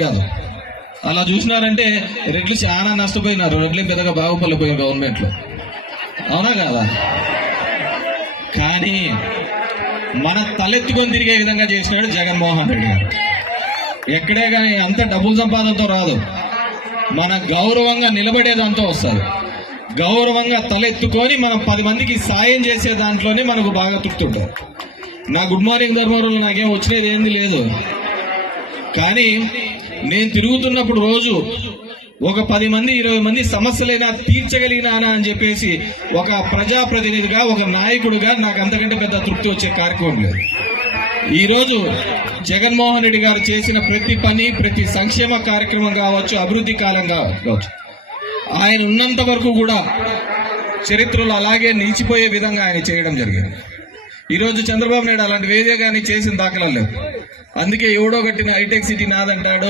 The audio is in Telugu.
కాదు. అలా చూసినారంటే రెడ్లు చాలా నష్టపోయినారు. రెడ్లు పెద్దగా బాగుపడిపోయారు గవర్నమెంట్లో, అవునా కాదా? కానీ మన తలెత్తుకొని తిరిగే విధంగా చేసినాడు జగన్మోహన్ రెడ్డి గారు. ఎక్కడే కానీ అంత డబ్బుల సంపాదనతో రాదు, మన గౌరవంగా నిలబడేదంతా వస్తుంది. గౌరవంగా తలెత్తుకొని మనం 10 మందికి సాయం చేసే దాంట్లోనే మనకు బాగా తృప్తి ఉంటుంది. నా గుడ్ మార్నింగ్ ధర్మవరంలో నాకేం వచ్చినది ఏంది లేదు, కానీ నేను తిరుగుతున్నప్పుడు రోజు ఒక 10 మంది 20 మంది సమస్యలైనా తీర్చగలిగినానా అని చెప్పేసి ఒక ప్రజాప్రతినిధిగా ఒక నాయకుడిగా నాకు అంతకంటే పెద్ద తృప్తి వచ్చే కార్యక్రమం లేదు. ఈరోజు జగన్మోహన్ రెడ్డి గారు చేసిన ప్రతి పని, ప్రతి సంక్షేమ కార్యక్రమం కావచ్చు, అభివృద్ధి కాలం కావచ్చు, ఆయన ఉన్నంత వరకు కూడా చరిత్రలో అలాగే నిలిచిపోయే విధంగా ఆయన చేయడం జరిగింది. ఈరోజు చంద్రబాబు నాయుడు అలాంటి వేదే కానీ చేసిన దాఖలాలు లేవు. అందుకే ఎవడో కట్టిన హైటెక్ సిటీ నాదంటాడో